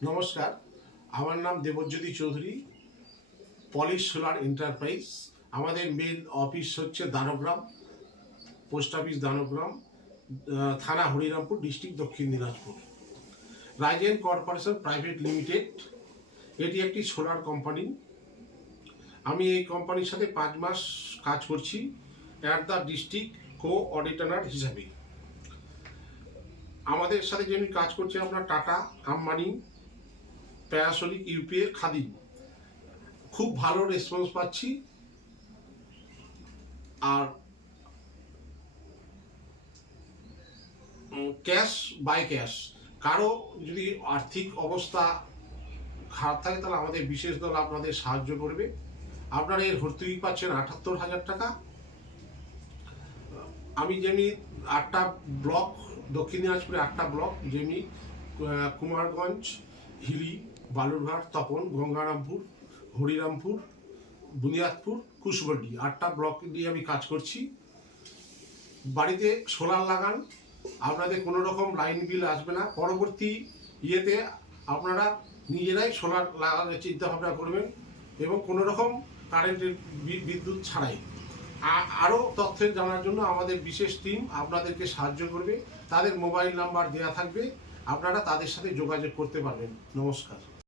নমস্কার, আমার নাম Debjyoti Chowdhury, polish solar enterprise. আমাদের মেন অফিস হচ্ছে দানগ্রাম, পোস্ট অফিস দানগ্রাম, থানা হরিরামপুর, ডিস্ট্রিক্ট দক্ষিণ Dinajpur. Ryzen corporation private limited এটি একটি সোলার কোম্পানি। আমি এই কোম্পানির সাথে 5 মাস কাজ করছি অ্যাট দ্য ডিস্ট্রিক্ট কোঅর্ডিনেটর হিসাবে। আমাদের সাথে যিনি কাজ করছে আপনার টাটা, আম্বানি, প্যারাসোনিক, ইউপিএ, খাদিম। খুব ভালো রেসপন্স পাচ্ছি। আর ক্যাশ বাই ক্যাশ, কারো যদি আর্থিক অবস্থা খারাপ থাকে তাহলে আমাদের বিশেষ দল আপনাদের সাহায্য করবে। আপনারা এর ভর্তুকি পাচ্ছেন 78,000 টাকা। আমি যেমনি 8টা ব্লক, দক্ষিণ দিনাজপুরে 8টা ব্লক, যেমনি কুমারগঞ্জ, হিলি, বালুরঘাট, তপন, গঙ্গারামপুর, হরিরামপুর, বুনিয়াদপুর, কুশবন্ডি, 8টা ব্লক নিয়ে আমি কাজ করছি। বাড়িতে সোলার লাগান, আপনাদের কোনো রকম লাইন বিল আসবে না। পরবর্তী ইয়েতে আপনারা নিজেরাই সোলার লাগানোর চিন্তাভাবনা করবেন এবং কোনো রকম কারেন্টের বিদ্যুৎ ছাড়াই। আরও তথ্য জানার জন্য আমাদের বিশেষ টিম আপনাদেরকে সাহায্য করবে। তাদের মোবাইল নাম্বার দেওয়া থাকবে, আপনারা তাদের সাথে যোগাযোগ করতে পারবেন। নমস্কার।